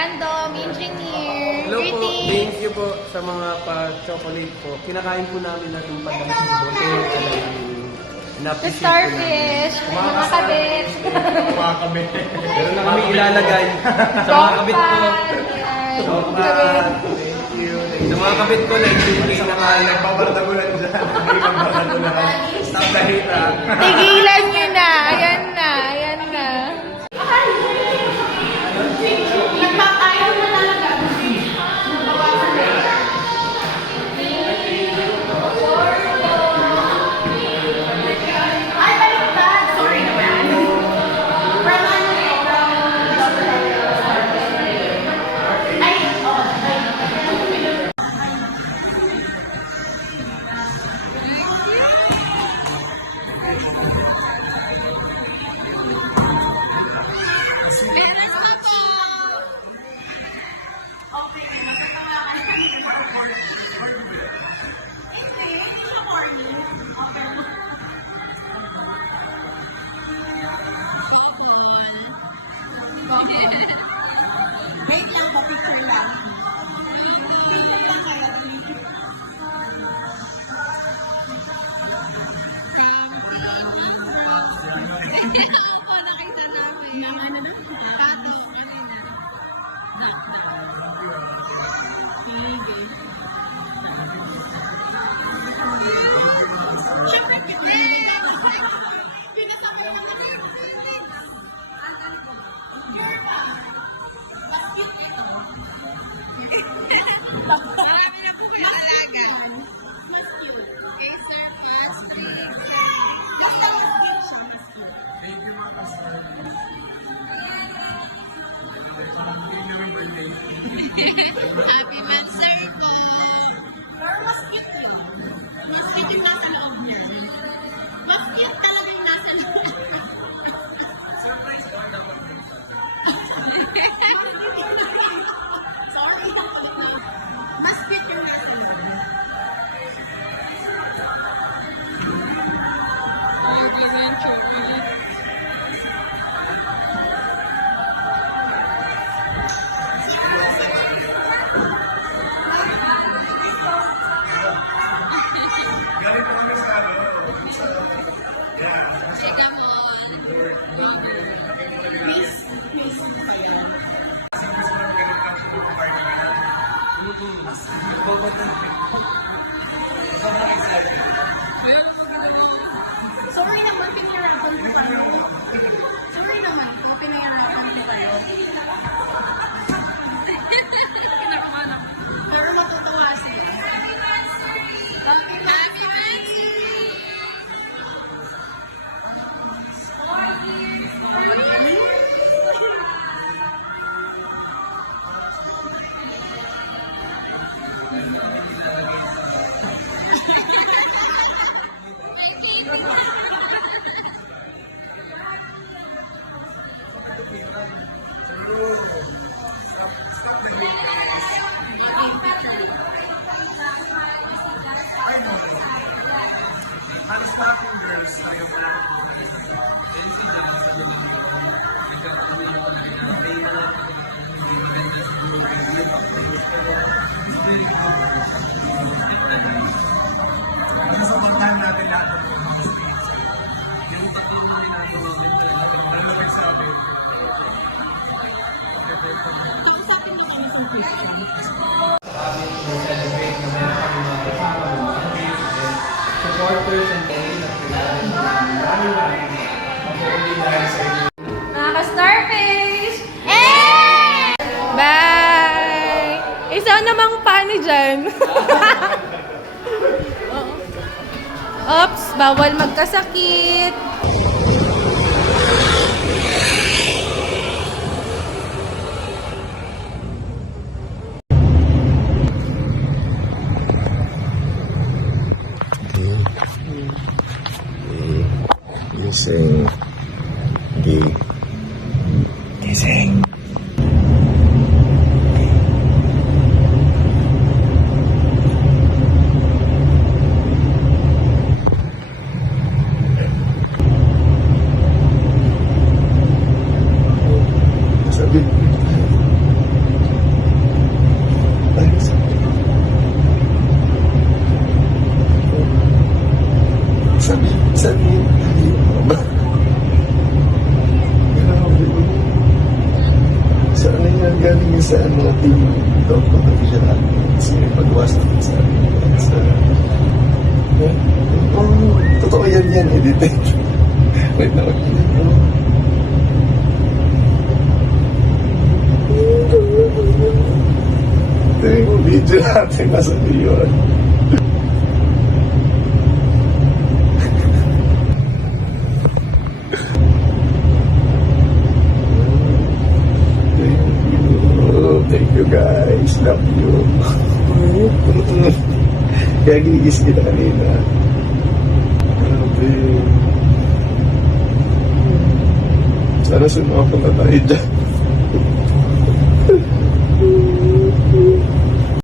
random engineer. Hello po, Greetings. thank you po sa mga pa-chocolate po. Kinakain po namin na itong padamit po. Yung talagang The na-appreciate po namin. starfish, mga kabit. Kumakabit. Meron na kami ilalagay sa mga kabit ko. Chocolate. Thank you. Sa mga kabit ko, like 2K na nga lang. Nagbabarda ko lang dyan. Hindi ka barda ko lang. Stop the hate ah. Tigilan Happy Mansour! Yeah. Sila mo. Please, please kayo. Sorry Halos lahat ng girls tayo pa lang. Sasabantahan natin lahat ng mga and supporters and kayo na kailangan namin. Maraming maraming hindi dahil sa inyo. Mga ka-starfish! Eh! Bye! Isa namang paano dyan? Oops, bawal magkasakit. Gising. Gi. Gising. Team Dog Admins. Yung pag-was natin sa amin. Sa, yeah. Oh, totoo yan yan, edited. Wait na. Ito yung video natin nasa yun. Thank you. Thank you Love you. Kaya gigis kita kanina. Grabe. Sana sumapunta tayo dyan.